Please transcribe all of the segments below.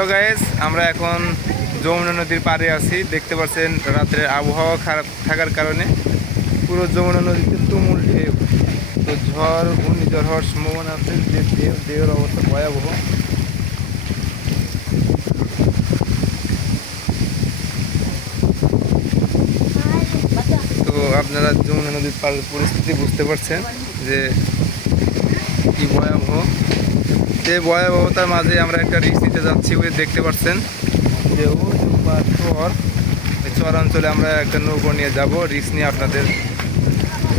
Hello guys, আমরা এখন যমুনা নদীর পাড়ে আছি। দেখতে পাচ্ছেন রাত্রের আবহাওয়া খারাপ থাকার কারণে পুরো যমুনা নদীতে তুমুল ঢেউ। তো ঝড় ঘূর্ণিঝড় হওয়ার সম্ভাবনা আছে, যে ঢেউর অবস্থা ভয়াবহ। তো আপনারা যমুনা নদীর পাড়ের পরিস্থিতি বুঝতে পারছেন যে কি ভয়াবহ। যে ভয়াবহতার মাঝে আমরা একটা রিস্ক নিতে যাচ্ছি, ওই দেখতে পাচ্ছেন যে চর অঞ্চলে আমরা একটা নৌকো নিয়ে যাব, রিস্ক নিয়ে আপনাদের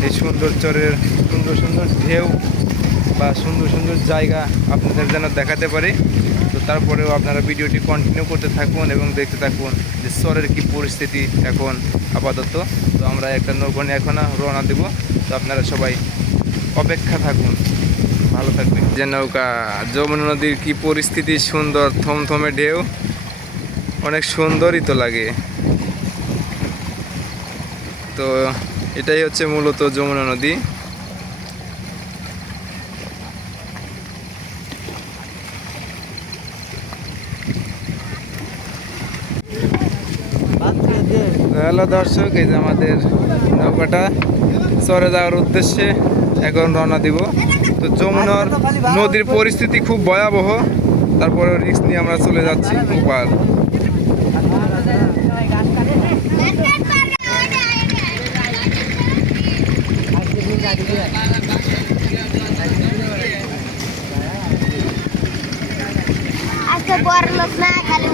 এই সুন্দর চরের সুন্দর সুন্দর ঢেউ বা সুন্দর সুন্দর জায়গা আপনাদের যেন দেখাতে পারি। তো তারপরেও আপনারা ভিডিওটি কন্টিনিউ করতে থাকুন এবং দেখতে থাকুন যে চরের কি পরিস্থিতি এখন আপাতত। তো আমরা একটা নৌকো নিয়ে এখন রওনা দেব, তো আপনারা সবাই অপেক্ষা থাকুন, ভালো থাকবেন। যে নৌকা, যমুনা নদীর কি পরিস্থিতি, সুন্দর থমথমে ঢেউ, অনেক সুন্দরই তো লাগে। তো এটাই হচ্ছে মূলত যমুনা নদী। হ্যালো দর্শক, এই যে আমাদের নৌকাটা চরে যাওয়ার উদ্দেশ্যে এখন রওনা দিব। তো যমুনার নদীর পরিস্থিতি খুব ভয়াবহ, তারপরে রিস্ক নিয়ে আমরা চলে যাচ্ছি ওপার। আজকে বড় লোক না খালি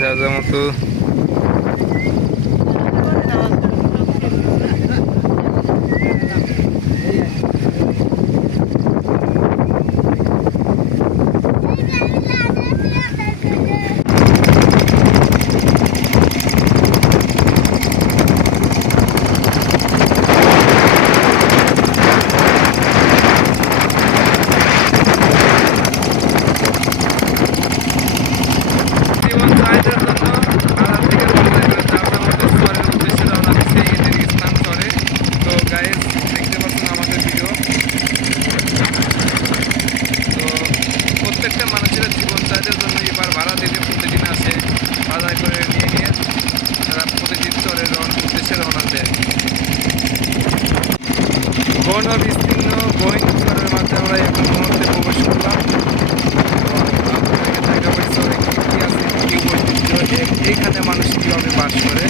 যা যা মতো ঘন বিস্তীর্ণ গোবিন্দ চরের মাঝে আমরা এখন মুহূর্তে প্রবেশ করলাম। আপনাদেরকে দেখাবো চরে কি কি আছে, কি ঐতিহ্য, এইখানে মানুষ কীভাবে বাস করে।